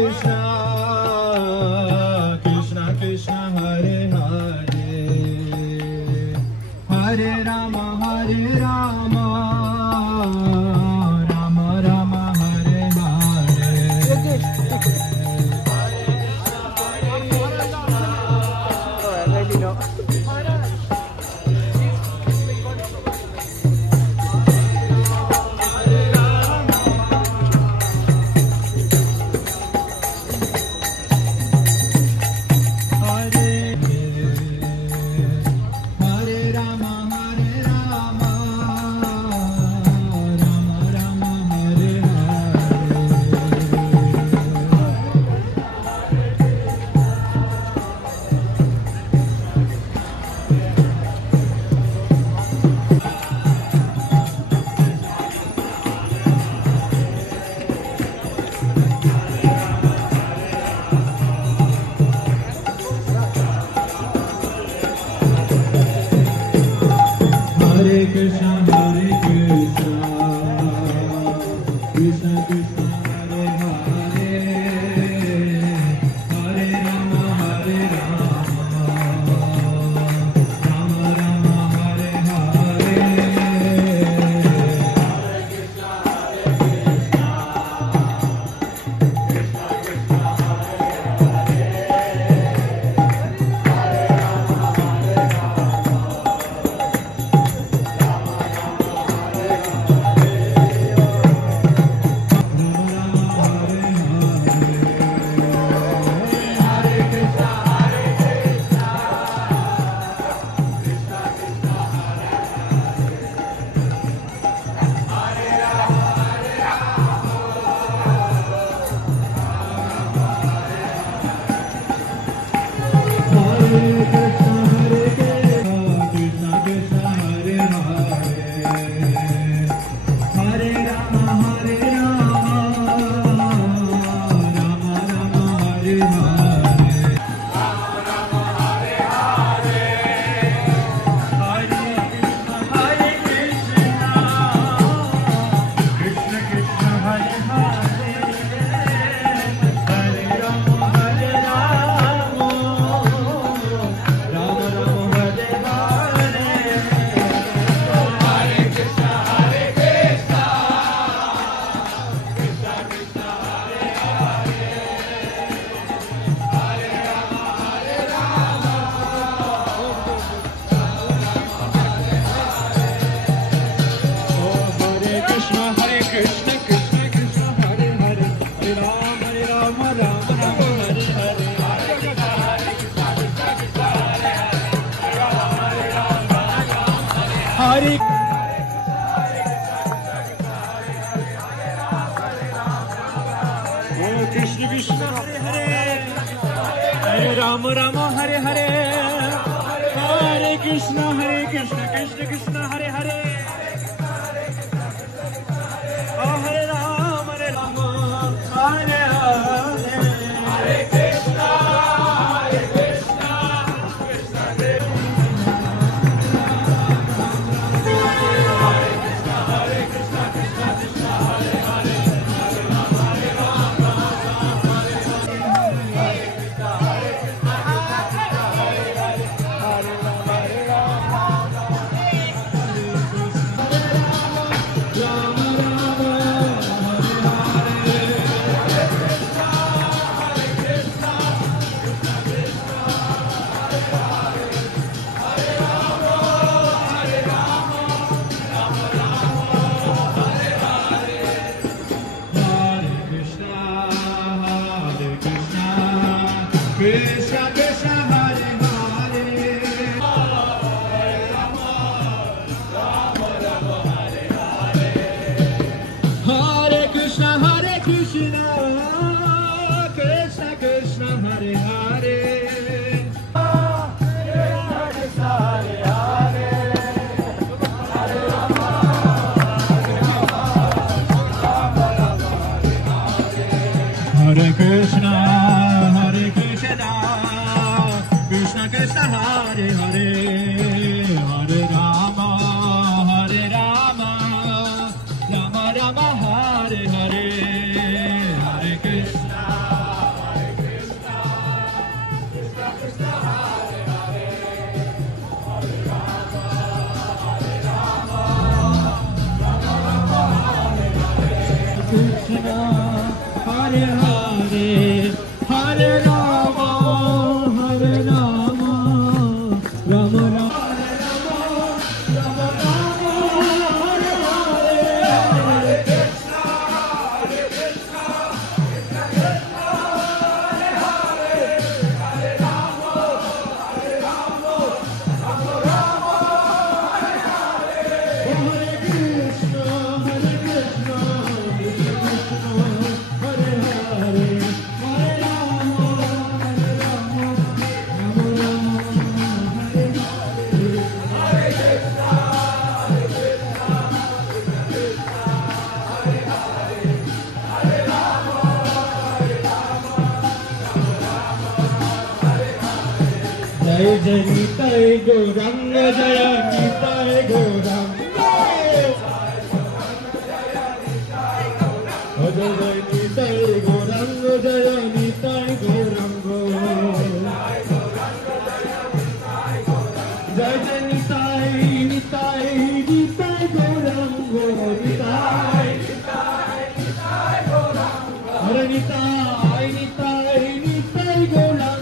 Krishna Krishna Hare Hare, Hare Rama Hare Rama, Rama Rama Hare Hare. Hare Krishna, Hare Krishna, Krishna Krishna, Hare Hare, Hare Rama, Hare Rama, Rama Rama, Hare Hare. Hare Krishna Krishna Hare Hare, Hare Rama Rama Hare Hare, Hare Krishna Krishna Krishna Hare Hare, Hare Rama Hare Hare. Krishna Krishna Hare Hare, Hare Rama, Rama Rama Hare Hare, Hare Krishna Krishna Krishna Hare Hare, Hare Krishna Krishna Krishna Hare Hare, Hare Rama Rama Rama Hare Hare, Hare Krishna Hare Hare Rama Hare Rama Rama Rama Jai Jai Nitai Gauranga Jaya Nitai Gauranga Jai Jai Nitai Gauranga Jaya Nitai Gauranga Jai Jai Nitai Nitai Nitai Gauranga Nitai Hare Nitai Nitai Nitai Gauranga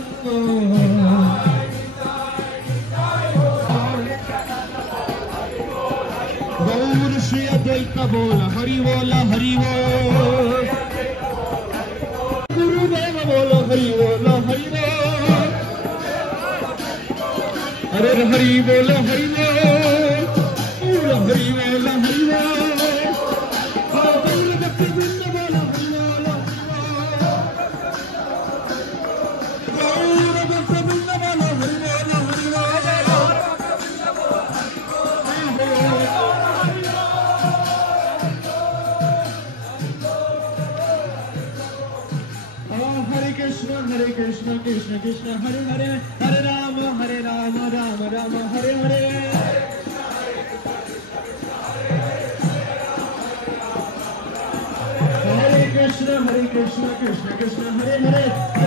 Gaur Shri Advaita Bola Hari Bola Hari Bola Guru Deva Bola Hari Bola Hari Bola Hare Hari Bola Hari Bola Hari Bola Hari Bola Gaur Bhakti Vrinda Bola Hari Bola Gaur Bhakti Vrinda Bola Hari Bola Hari Hare Krishna, Krishna Krishna, Hare Hare, Hare Rama, Rama Rama, Hare Hare. Hare Krishna, Krishna Krishna, Hare Hare.